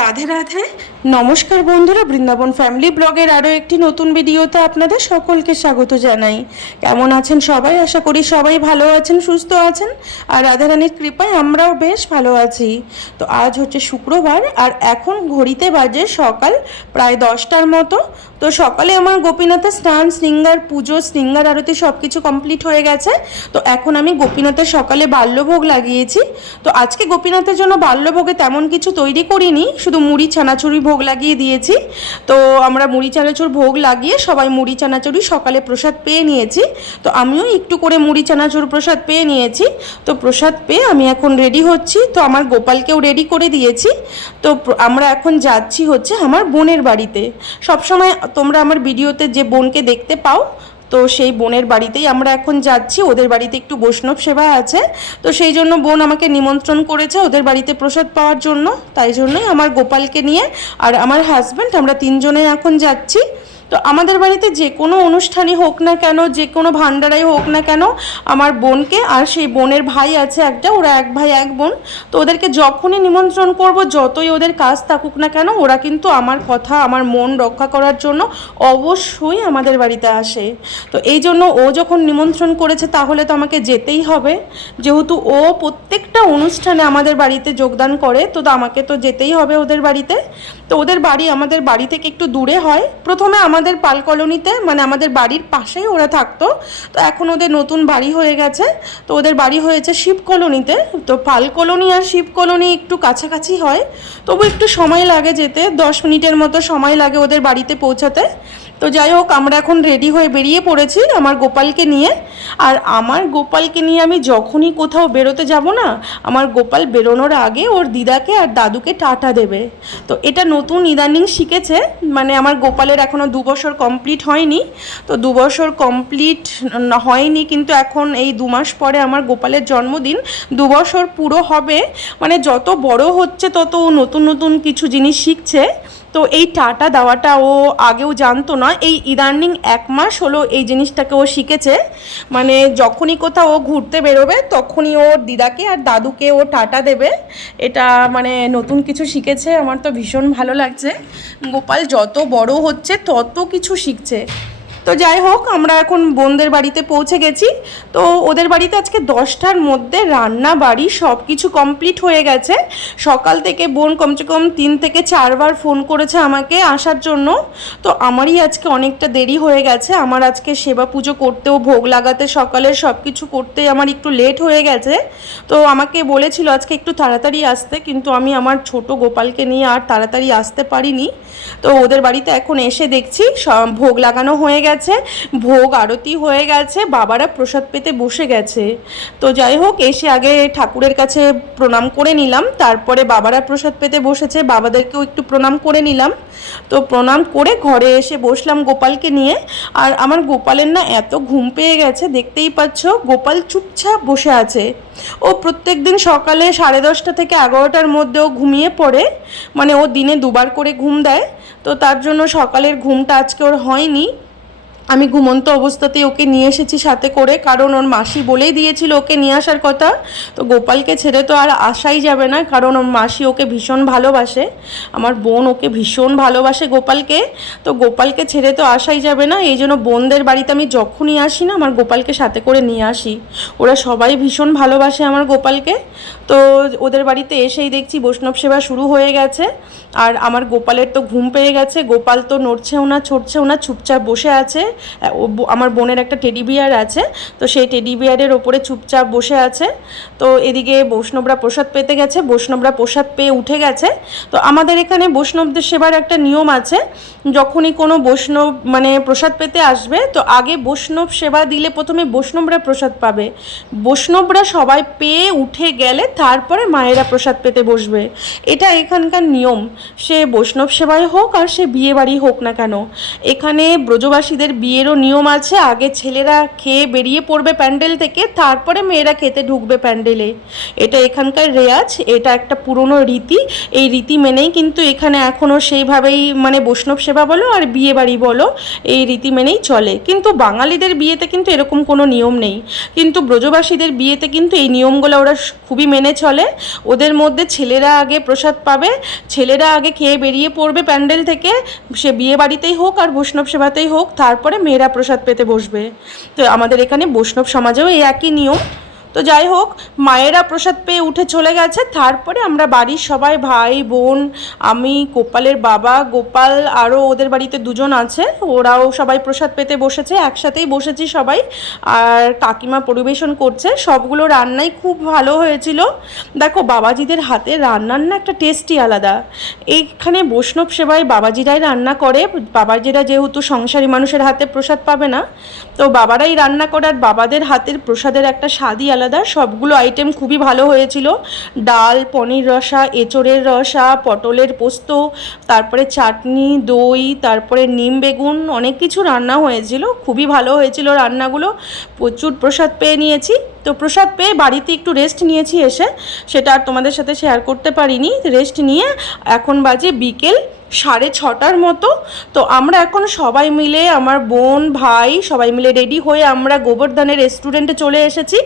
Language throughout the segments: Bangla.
রাধে রাধে। নমস্কার বন্ধুরা, বৃন্দাবন ফ্যামিলি ব্লগের আরও একটি নতুন ভিডিওতে আপনাদের সকলকে স্বাগত জানাই। কেমন আছেন সবাই? আশা করি সবাই ভালো আছেন, সুস্থ আছেন। আর রাধারানীর কৃপায় আমরাও বেশ ভালো আছি। তো আজ হচ্ছে শুক্রবার, আর এখন ঘড়িতে বাজে সকাল প্রায় দশটার মতো। তো সকালে আমার গোপীনাথের স্নান শৃঙ্গার পুজো শৃঙ্গার আরতি সব কিছু কমপ্লিট হয়ে গেছে। তো এখন আমি গোপীনাথের সকালে বাল্যভোগ লাগিয়েছি। তো আজকে গোপীনাথের জন্য বাল্যভোগে তেমন কিছু তৈরি করিনি, শুধু মুড়ি ছানাচুরি ভোগ লাগিয়ে দিয়েছি। তো আমরা মুড়ি, চানাচুর ভোগ লাগিয়ে সবাই মুড়ি চানাচুরি সকালে প্রসাদ পেয়ে নিয়েছি। তো আমিও একটু করে মুড়ি, চানাচুর প্রসাদ পেয়ে নিয়েছি। তো প্রসাদ পেয়ে আমি এখন রেডি হচ্ছি। তো আমার গোপালকেও রেডি করে দিয়েছি। তো আমরা এখন যাচ্ছি হচ্ছে আমার বোনের বাড়িতে। সবসময় তোমরা আমার ভিডিওতে যে বোনকে দেখতে পাও, তো সেই বোনের বাড়িতেই আমরা এখন যাচ্ছি। ওদের বাড়িতে একটু বৈষ্ণব সেবা আছে। তো সেই জন্য বোন আমাকে নিমন্ত্রণ করেছে ওদের বাড়িতে প্রসাদ পাওয়ার জন্য। তাই জন্যই আমার গোপালকে নিয়ে আর আমার হাজব্যান্ড আমরা তিনজনে এখন যাচ্ছি। তো আমাদের বাড়িতে যে কোনো অনুষ্ঠানই হোক না কেন, যে কোনো ভান্ডারাই হোক না কেন, আমার বোনকে আর সেই বোনের ভাই আছে একটা, ওরা এক ভাই, এক বোন, তো ওদেরকে যখনই নিমন্ত্রণ করব, যতই ওদের কাজ থাকুক না কেন, ওরা কিন্তু আমার কথা, আমার মন রক্ষা করার জন্য অবশ্যই আমাদের বাড়িতে আসে। তো এই জন্য ও যখন নিমন্ত্রণ করেছে, তাহলে তো আমাকে যেতেই হবে। যেহেতু ও প্রত্যেকটা অনুষ্ঠানে আমাদের বাড়িতে যোগদান করে, তো আমাকে তো যেতেই হবে ওদের বাড়িতে। তো ওদের বাড়ি আমাদের বাড়ি থেকে একটু দূরে হয়। প্রথমে আমাদের পাল কলোনিতে মানে আমাদের বাড়ির পাশেই ওরা থাকতো। তো এখন ওদের নতুন বাড়ি হয়ে গেছে। তো ওদের বাড়ি হয়েছে শিব কলোনিতে। তো পাল কলোনি আর শিব কলোনি একটু কাছাকাছি হয়। তবু একটু সময় লাগে যেতে, দশ মিনিটের মতো সময় লাগে ওদের বাড়িতে পৌঁছাতে। তো যাই হোক, আমরা এখন রেডি হয়ে বেরিয়ে পড়েছি আমার গোপালকে নিয়ে। আর আমার গোপালকে নিয়ে আমি যখনই কোথাও বেরোতে যাব না, আমার গোপাল বেরোনোর আগে ওর দিদাকে আর দাদুকে টাটা দেবে। তো এটা নতুন ইদানিং শিখেছে মানে আমার গোপালের এখনও দু বছর কমপ্লিট হয়নি। তো দু বছর কমপ্লিট হয়নি, কিন্তু এখন এই দু মাস পরে আমার গোপালের জন্মদিন, দু বছর পুরো হবে। মানে যত বড় হচ্ছে, তত নতুন নতুন কিছু জিনিস শিখছে। তো এই টাটা দেওয়াটা ও আগেও জানতো না। এই ইদানিং এক মাস হলো এই জিনিসটাকে ও শিখেছে। মানে যখনই কোথাও ও ঘুরতে বেরোবে, তখনই ওর দিদাকে আর দাদুকে ও টাটা দেবে। এটা মানে নতুন কিছু শিখেছে, আমার তো ভীষণ ভালো লাগছে। গোপাল যত বড় হচ্ছে, তত কিছু শিখছে। তো যাই হোক, আমরা এখন বোনদের বাড়িতে পৌঁছে গেছি। তো ওদের বাড়িতে আজকে দশটার মধ্যে রান্না বাড়ি সব কিছু কমপ্লিট হয়ে গেছে। সকাল থেকে বোন কমসে কম তিন থেকে চারবার ফোন করেছে আমাকে আসার জন্য। তো আমারই আজকে অনেকটা দেরি হয়ে গেছে। আমার আজকে সেবা পুজো করতেও ভোগ লাগাতে, সকালে সব কিছু করতে আমার একটু লেট হয়ে গেছে। তো আমাকে বলেছিল আজকে একটু তাড়াতাড়ি আসতে, কিন্তু আমি আমার ছোট গোপালকে নিয়ে আর তাড়াতাড়ি আসতে পারিনি। তো ওদের বাড়িতে এখন এসে দেখছি, সব ভোগ লাগানো হয়ে গেছে। ভোগ আরতি হয়ে গেছে, বাবারা প্রসাদ পেতে বসে গেছে। তো যাই হোক, এসে আগে ঠাকুরের কাছে প্রণাম করে নিলাম, তারপরে বাবারা প্রসাদ পেতে বসেছে, বাবাদেরকেও একটু প্রণাম করে নিলাম। তো প্রণাম করে ঘরে এসে বসলাম গোপালকে নিয়ে। আর আমার গোপালের না এত ঘুম পেয়ে গেছে, দেখতেই পাচ্ছ, গোপাল চুপচাপ বসে আছে। ও প্রত্যেক দিন সকালে সাড়ে দশটা থেকে এগারোটার মধ্যে ও ঘুমিয়ে পড়ে মানে ও দিনে দুবার করে ঘুম দেয়। তো তার জন্য সকালের ঘুমটা আজকে ওর হয়নি। আমি ঘুমন্ত অবস্থাতেই ওকে নিয়ে এসেছি সাথে করে, কারণ ওর মাসি বলেই দিয়েছিল ওকে নিয়ে আসার কথা। তো গোপালকে ছেড়ে তো আর আসাই যাবে না, কারণ ওর মাসি ওকে ভীষণ ভালোবাসে। আমার বোন ওকে ভীষণ ভালোবাসে গোপালকে। তো গোপালকে ছেড়ে তো আসাই যাবে না, এই জন্য বোনদের বাড়িতে আমি যখনই আসি না, আমার গোপালকে সাথে করে নিয়ে আসি। ওরা সবাই ভীষণ ভালোবাসে আমার গোপালকে। তো ওদের বাড়িতে এসেই দেখছি বৈষ্ণব সেবা শুরু হয়ে গেছে। আর আমার গোপালের তো ঘুম পেয়ে গেছে, গোপাল তো নড়ছেও না, ছড়ছেও না, চুপচাপ বসে আছে। আমার বোনের একটা টেডি বিয়ার আছে, তো সেই টেডি বিয়ারের ওপরে চুপচাপ বসে আছে। তো এদিকে বৈষ্ণবরা প্রসাদ পেতে গেছে, বৈষ্ণবরা প্রসাদ পেয়ে উঠে গেছে। তো আমাদের এখানে বৈষ্ণবদের সেবার একটা নিয়ম আছে, যখনই কোনো বৈষ্ণব মানে প্রসাদ পেতে আসবে, তো আগে বৈষ্ণব সেবা দিলে প্রথমে বৈষ্ণবরা প্রসাদ পাবে। বৈষ্ণবরা সবাই পেয়ে উঠে গেলে তারপরে মায়েরা প্রসাদ পেতে বসবে। এটা এখানকার নিয়ম। সে বৈষ্ণব সেবাই হোক আর সে বিয়ে বাড়ি হোক না কেন। এখানে ব্রজবাসীদের বিয়েরও নিয়ম আছে। আগে ছেলেরা খেয়ে বেরিয়ে পড়বে প্যান্ডেল থেকে, তারপরে মেয়েরা খেতে ঢুকবে প্যান্ডেলে। এটা এখানকার রেয়াজ এটা একটা পুরনো রীতি। এই রীতি মেনেই কিন্তু এখানে এখনও সেইভাবেই মানে বৈষ্ণব সেবা বলো আর বিয়ে বাড়ি বলো, এই রীতি মেনেই চলে। কিন্তু বাঙালিদের বিয়েতে কিন্তু এরকম কোনো নিয়ম নেই। কিন্তু ব্রজবাসীদের বিয়েতে কিন্তু এই নিয়মগুলো ওরা খুবই মেনে চলে। ওদের মধ্যে ছেলেরা আগে প্রসাদ পাবে, ছেলেরা আগে খেয়ে বেরিয়ে পড়বে প্যান্ডেল থেকে। সে বিয়ে বাড়িতেই হোক আর বৈষ্ণব সেবাতেই হোক, তারপরে মেয়েরা প্রসাদ পেতে বসবে। তো আমাদের এখানে বৈষ্ণব সমাজেও এই একই নিয়ম। তো যাই হোক, মায়েরা প্রসাদ পেয়ে উঠে চলে গেছে। তারপরে আমরা বাড়ির সবাই, ভাই, বোন, আমি, গোপালের বাবা, গোপাল, আরও ওদের বাড়িতে দুজন আছে। ওরাও সবাই প্রসাদ পেতে বসেছে, একসাথেই বসেছি সবাই। আর কাকিমা পরিবেশন করছে। সবগুলো রান্নাই খুব ভালো হয়েছিল। দেখো, বাবাজিদের হাতে রান্নার না একটা টেস্টই আলাদা। এইখানে বৈষ্ণব সেবায় বাবাজিরাই রান্না করে। বাবাজিরা যেহেতু সংসারী মানুষের হাতে প্রসাদ পাবে না, তো বাবারাই রান্না করার বাবাদের হাতের প্রসাদের একটা স্বাদই আলাদা। সবগুলো আইটেম খুবই ভালো হয়েছিল। ডাল, পনির রসা, এঁচড়ের রসা, পটলের পোস্ত, তারপরে চাটনি, দই, তারপরে নিম বেগুন, অনেক কিছু রান্না হয়েছিল। খুবই ভালো হয়েছিল রান্নাগুলো। প্রচুর প্রসাদ পেয়ে নিয়েছি। তো প্রসাদ পেয়ে বাড়িতে একটু রেস্ট নিয়েছি এসে। সেটা আর তোমাদের সাথে শেয়ার করতে পারিনি। রেস্ট নিয়ে এখন বাজে বিকেল। সাড়ে ছটার মতো। তো আমরা এখন সবাই মিলে, আমার বোন, ভাই, সবাই মিলে রেডি হয়ে আমরা গোবর্ধনের রেস্টুরেন্টে চলে এসেছি।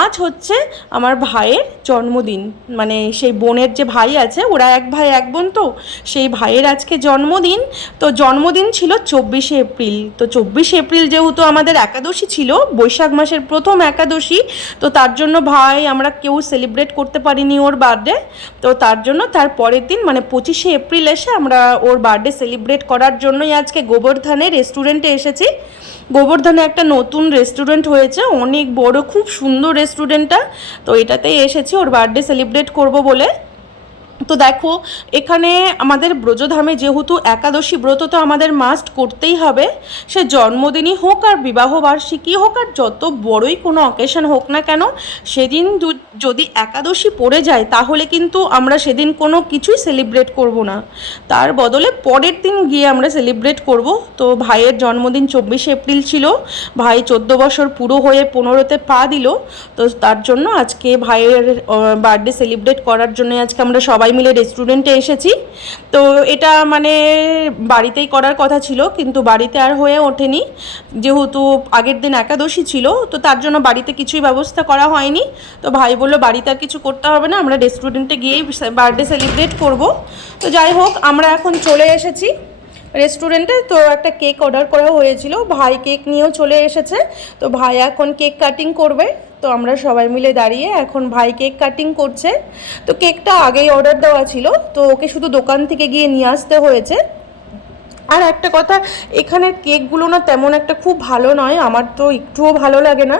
আজ হচ্ছে আমার ভাইয়ের জন্মদিন। মানে সেই বোনের যে ভাই আছে, ওরা এক ভাই, এক বোন তো, সেই ভাইয়ের আজকে জন্মদিন। তো জন্মদিন ছিল চব্বিশে এপ্রিল। তো চব্বিশে এপ্রিল যেহেতু আমাদের একাদশী ছিল, বৈশাখ মাসের প্রথম একাদশী, তো তার জন্য ভাই আমরা কেউ সেলিব্রেট করতে পারিনি ওর বার্থডে তো তার জন্য তার পরের দিন মানে পঁচিশে এপ্রিল এসে আমরা ওর বার্থডে সেলিব্রেট করার জন্যই আজকে গোবর্ধনে রেস্টুরেন্টে এসেছি। গোবর্ধনে একটা নতুন রেস্টুরেন্ট হয়েছে, অনেক বড়, খুব সুন্দর রেস্টুরেন্টটা তো এটাতেই এসেছি, ওর বার্থডে সেলিব্রেট করব বলে। তো দেখো, এখানে আমাদের ব্রজধামে যেহেতু একাদশী ব্রত তো আমাদের মাস্ট করতেই হবে, সে জন্মদিনই হোক আর বিবাহ বার্ষিকী হোক আর যত বড়ই কোনো অকেশন হোক না কেন, সেদিন যদি একাদশী পড়ে যায় তাহলে কিন্তু আমরা সেদিন কোনো কিছুই সেলিব্রেট করব না। তার বদলে পরের দিন গিয়ে আমরা সেলিব্রেট করব। তো ভাইয়ের জন্মদিন চব্বিশে এপ্রিল ছিল, ভাই চোদ্দ বছর পুরো হয়ে পনেরোতে পা দিল, তো তার জন্য আজকে ভাইয়ের বার্থডে সেলিব্রেট করার জন্য আজকে আমরা সবাই মিলে রেস্টুরেন্টে এসেছি। তো এটা মানে বাড়িতেই করার কথা ছিল, কিন্তু বাড়িতে আর হয়ে ওঠেনি। যেহেতু আগের দিন একাদশী ছিল, তো তার জন্য বাড়িতে কিছুই ব্যবস্থা করা হয়নি। তো ভাই বলল, বাড়িতে আর কিছু করতে হবে না, আমরা রেস্টুরেন্টে গিয়েই বার্থডে সেলিব্রেট করব। তো যাই হোক, আমরা এখন চলে এসেছি রেস্টুরেন্টে তো একটা কেক অর্ডার করা হয়েছিল, ভাই কেক নিয়েও চলে এসেছে। তো ভাই এখন কেক কাটিং করবে। তো আমরা সবাই মিলে দাঁড়িয়ে এখন ভাই কেক কাটিং করছে। তো কেকটা আগেই অর্ডার দেওয়া ছিল, তো ওকে শুধু দোকান থেকে গিয়ে নিয়ে আসতে হয়েছে। আর একটা কথা এখানের কেকগুলো না তেমন একটা খুব ভালো নয়, আমার তো একটুও ভালো লাগে না।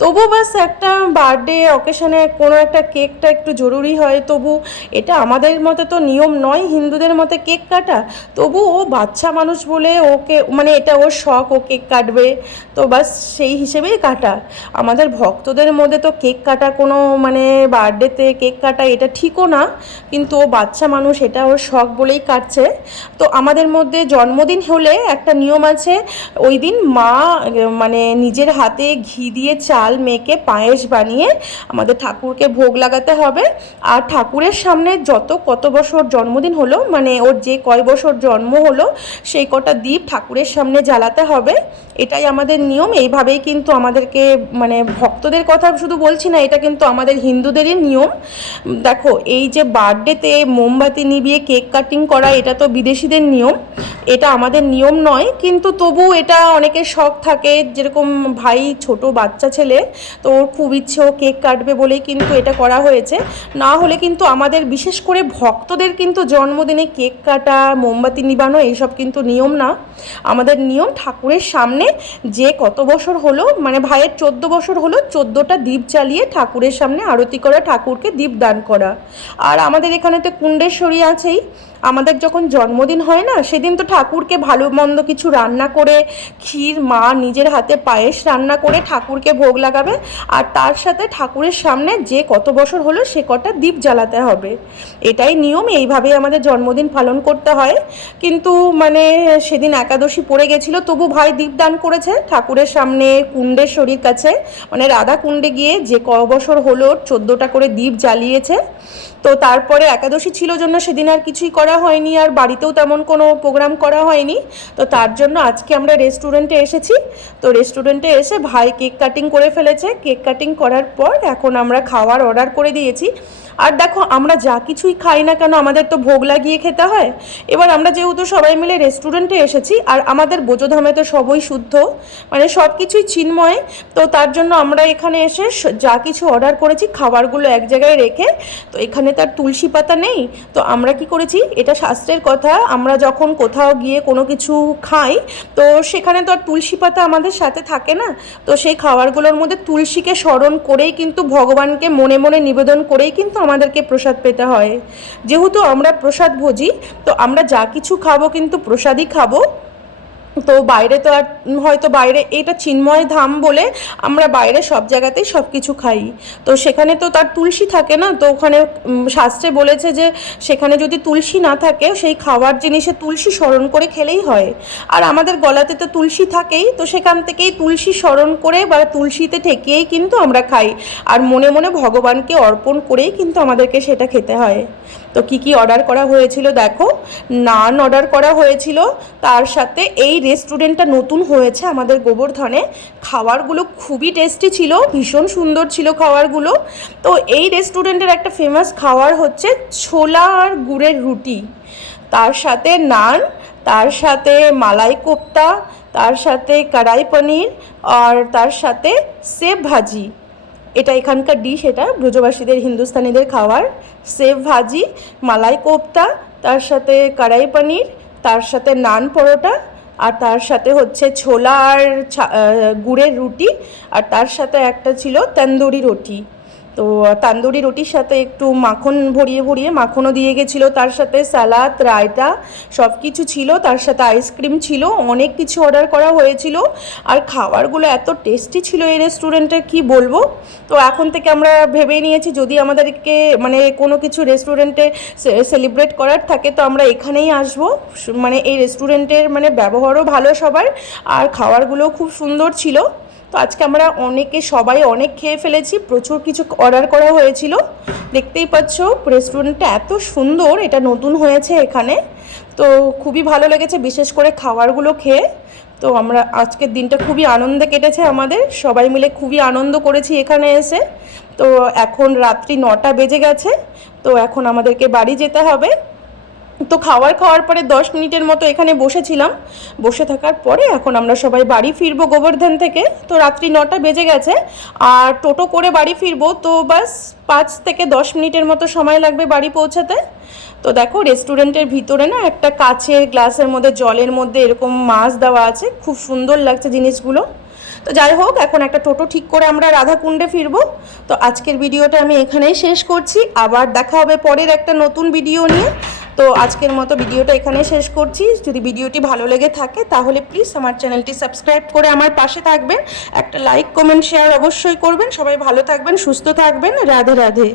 তবু বাস একটা বার্থডে অকেশনে কোনো একটা কেকটা একটু জরুরি হয়, তবু এটা আমাদের মতে তো নিয়ম নয়, হিন্দুদের মতে কেক কাটা। তবু ও বাচ্চা মানুষ বলে ওকে মানে এটা ওর শখ, ও কেক কাটবে, তো বাস সেই হিসেবেই কাটা। আমাদের ভক্তদের মধ্যে তো কেক কাটা কোনো মানে বার্থডেতে কেক কাটা এটা ঠিকও না, কিন্তু ও বাচ্চা মানুষ, এটা ওর শখ বলেই কাটছে। তো আমাদের মধ্যে জন্মদিন হলে একটা নিয়ম আছে, ওই দিন মা মানে নিজের হাতে ঘি দিয়ে চাল মেখে পায়েস বানিয়ে আমাদের ঠাকুরকে ভোগ লাগাতে হবে। আর ঠাকুরের সামনে যত কত বছর জন্মদিন হলো মানে ওর যে কয় বছর জন্ম হলো, সেই কটা দ্বীপ ঠাকুরের সামনে জ্বালাতে হবে। এটাই আমাদের নিয়ম, এইভাবেই কিন্তু আমাদেরকে মানে ভক্তদের কথা শুধু বলছি না, এটা কিন্তু আমাদের হিন্দুদেরই নিয়ম। দেখো, এই যে বার্থডেতে মোমবাতি নিবিয়ে কেক কাটিং করা, এটা তো বিদেশিদের নিয়ম। এটা আমাদের নিয়ম নয়, কিন্তু তবু এটা অনেকের শখ থাকে, যেরকম ভাই ছোট বাচ্চা ছেলে, তো ওর খুব ইচ্ছে ও কেক কাটবে বলেই কিন্তু এটা করা হয়েছে। না হলে কিন্তু আমাদের, বিশেষ করে ভক্তদের কিন্তু জন্মদিনে কেক কাটা, মোমবাতি নিবানো, এইসব কিন্তু নিয়ম না। আমাদের নিয়ম ঠাকুরের সামনে যে কত বছর হলো মানে ভাইয়ের চোদ্দ বছর হলো, চোদ্দোটা দ্বীপ চালিয়ে ঠাকুরের সামনে আরতি করা ঠাকুরকে দ্বীপ দান করা। আর আমাদের এখানে তো কুণ্ডেশ্বরী আছেই। আমাদের যখন জন্মদিন হয় না, সেদিন তো ঠাকুরকে ভালো মন্দ কিছু রান্না করে, ক্ষীর, মা নিজের হাতে পায়েস রান্না করে ঠাকুরকে ভোগ লাগাবে, আর তার সাথে ঠাকুরের সামনে যে কত বছর হলো, সে কটা দ্বীপ জ্বালাতে হবে। এটাই নিয়ম, এইভাবেই আমাদের জন্মদিন পালন করতে হয়। কিন্তু মানে সেদিন একাদশী পড়ে গেছিল, তবু ভাই দীপ দান করেছে ঠাকুরের সামনে কুণ্ডেশ্বরীর কাছে। মানে রাধা কুণ্ডে গিয়ে যে ক বছর হলো, চোদ্দোটা করে দ্বীপ জ্বালিয়েছে। তো তারপরে একাদশী ছিল জন্য সেদিন আর কিছুই করা হয়নি, আর বাড়িতেও তেমন কোনো প্রোগ্রাম করা হয়নি। তো তার জন্য আজকে আমরা রেস্টুরেন্টে এসেছি। তো রেস্টুরেন্টে এসে ভাই কেক কাটিং করে ফেলেছে। কেক কাটিং করার পর এখন আমরা খাওয়ার অর্ডার করে দিয়েছি। আর দেখো, আমরা যা কিছুই খাই না কেন, আমাদের তো ভোগ লাগিয়ে খেতে হয়। এবার আমরা যেহেতু সবাই মিলে রেস্টুরেন্টে এসেছি, আর আমাদের বোঝোধামে তো সবই শুদ্ধ মানে সব কিছুই চিন্ময় তো তার জন্য আমরা এখানে এসে যা কিছু অর্ডার করেছি, খাবারগুলো এক জায়গায় রেখে, তো এখানে তার তুলসী পাতা নেই। তো আমরা কি করেছি? এটা শাস্ত্রের কথা। আমরা যখন কোথাও গিয়ে কোনো কিছু খাই, তো সেখানে তো আর তুলসী পাতা আমাদের সাথে থাকে না। তো সেই খাবারগুলোর মধ্যে তুলসীকে স্মরণ করেই কিন্তু ভগবানকে মনে মনে নিবেদন করেই কিন্তু আমাদেরকে প্রসাদ পেতে হয়। যেহেতু আমরা প্রসাদ ভোজি, তো আমরা যা কিছু খাব কিন্তু প্রসাদই খাব। তো বাইরে তো আর হয়তো বাইরে এটা চিন্ময় ধাম বলে আমরা বাইরে সব জায়গাতেই সব কিছু খাই। তো সেখানে তো তার তুলসী থাকে না? তো ওখানে শাস্ত্রে বলেছে যে সেখানে যদি তুলসী না থাকে, সেই খাওয়ার জিনিসে তুলসী স্মরণ করে খেলেই হয়। আর আমাদের গলাতে তো তুলসী থাকেই, তো সেখান থেকেই তুলসী স্মরণ করে বা তুলসীতে ঠেকিয়েই কিন্তু আমরা খাই। আর মনে মনে ভগবানকে অর্পণ করেই কিন্তু আমাদেরকে সেটা খেতে হয়। তো কি কি অর্ডার করা হয়েছিল দেখো? নান অর্ডার করা হয়েছিল। তার সাথে এই রেস্টুরেন্টটা নতুন হয়েছে আমাদের গোবর্ধনে। খাবারগুলো খুবই টেস্টি ছিল, ভীষণ সুন্দর ছিল খাবারগুলো। তো এই রেস্টুরেন্টের একটা ফেমাস খাবার হচ্ছে ছোলা আর গুড়ের রুটি। তার সাথে নান তার সাথে মালাই কোপ্তা, তার সাথে কড়াই পনির, আর তার সাথে সেব ভাজি। এটা এখানকার ডিশ এটা, ব্রজবাসীদের, হিন্দুস্তানিদের খাবার সেভ ভাজি, মালাই কোপ্তা, তার সাথে কড়াই পনির, তার সাথে নান পরোটা, আর তার সাথে হচ্ছে ছোলা আর গুড়ের রুটি, আর তার সাথে একটা ছিল তন্দুরি রুটি। তো তান্দুরি রুটির সাথে একটু মাখন ভরিয়ে ভরিয়ে মাখনও দিয়ে গেছিল, তার সাথে স্যালাদ, রায়তা সব কিছু ছিল, তার সাথে আইসক্রিম ছিল, অনেক কিছু অর্ডার করা হয়েছিল। আর খাবারগুলো এত টেস্টি ছিল এই রেস্টুরেন্টে কি বলব? তো এখন থেকে আমরা ভেবে নিয়েছি, যদি আমাদেরকে মানে কোনো কিছু রেস্টুরেন্টে সেলিব্রেট করার থাকে, তো আমরা এখানেই আসব। মানে এই রেস্টুরেন্টের মানে ব্যবহারও ভালো সবার, আর খাবারগুলোও খুব সুন্দর ছিল। তো আজকে আমরা অনেকে সবাই অনেক খেয়ে ফেলেছি, প্রচুর কিছু অর্ডার করা হয়েছিল। দেখতেই পাচ্ছ রেস্টুরেন্টটা এত সুন্দর, এটা নতুন হয়েছে এখানে। তো খুবই ভালো লেগেছে, বিশেষ করে খাবারগুলো খেয়ে। তো আমরা আজকের দিনটা খুবই আনন্দে কেটেছে আমাদের। সবাই মিলে খুবই আনন্দ করেছি এখানে এসে। তো এখন রাত্রি নটা বেজে গেছে, তো এখন আমাদেরকে বাড়ি যেতে হবে। তো খাবার খাওয়ার পরে দশ মিনিটের মতো এখানে বসেছিলাম। বসে থাকার পরে এখন আমরা সবাই বাড়ি ফিরবো গোবর্ধন থেকে। তো রাত্রি নটা বেজে গেছে। আর টোটো করে বাড়ি ফিরবো। তো বাস পাঁচ থেকে দশ মিনিটের মতো সময় লাগবে বাড়ি পৌঁছাতে। তো দেখো রেস্টুরেন্টের ভিতরে না একটা কাচের গ্লাসের মধ্যে, জলের মধ্যে এরকম মাছ দেওয়া আছে। খুব সুন্দর লাগছে জিনিসগুলো। তো যাই হোক, এখন একটা টোটো ঠিক করে আমরা রাধাকুণ্ডে ফিরবো। তো আজকের ভিডিওটা আমি এখানেই শেষ করছি। আবার দেখা হবে পরের একটা নতুন ভিডিও নিয়ে। তো আজকের মতো ভিডিওটা এখানে শেষ করছি। যদি ভিডিওটি ভালো লেগে থাকে, তাহলে প্লিজ আমার চ্যানেলটি সাবস্ক্রাইব করে আমার পাশে থাকবেন। একটা লাইক কমেন্ট শেয়ার অবশ্যই করবেন। সবাই ভালো থাকবেন, সুস্থ থাকবেন। রাধে রাধে।